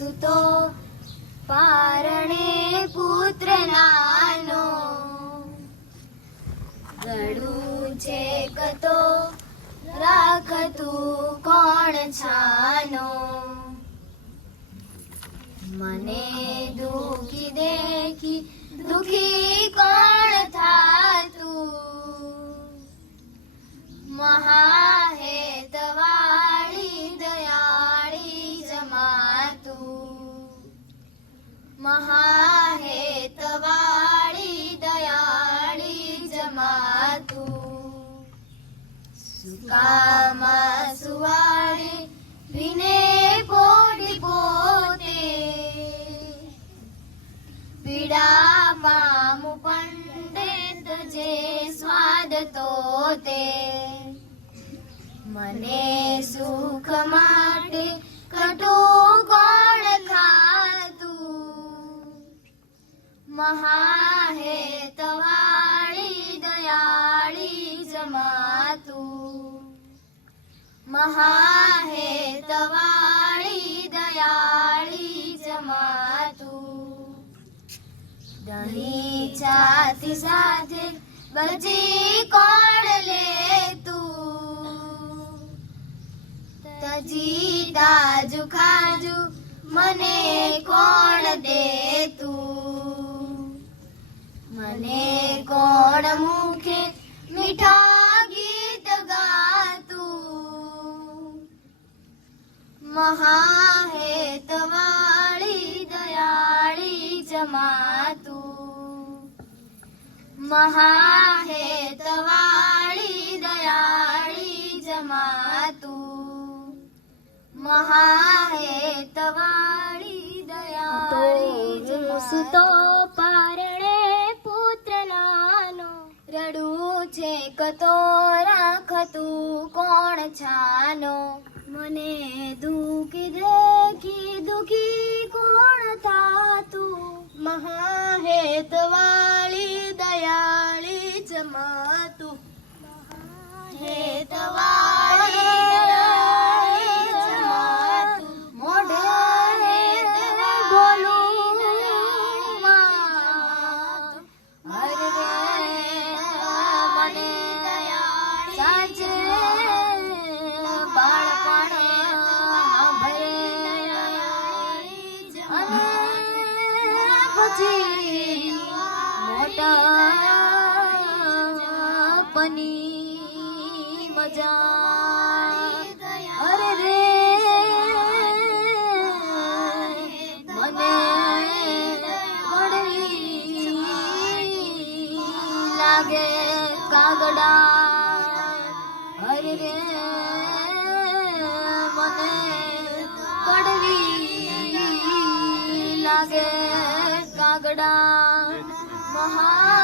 સુતો પારણે પુત્ર નાનો ગળું છે કતો રાખતું કોણ છાનો. મને દુખી દેખી દુખી કોણ થાતું? મહાહેતવાળી महाहेतवाळी दयाळी जमातू. कामा सुवाळी विने कोटी जे स्वाद तोते. मने सुख महाहे तवाळी दयाळी जमातू. महाहे तवाळी दयाळी जमातू. दही छाती साधे बजी कोणले तू तजी दाजू खाजू मने कोण दे मने कोणमुखी मिठा गीत गातू. महा हेतवाळी दयाळी जमातू. महा हेतवाळी दयाळी जमातू. महा हेतवाळी दयाळी जमातू. છે કતો રાખતું કોણ છાનો મને દુખી દેખી દુખી કોણ થાતું મહાહેતવાળી દયાળી જમાતું હેતવાળી माझे मोठापणी मजा अरे रे लागे कागडा अरे रे लागे. ఇక్కడ మహా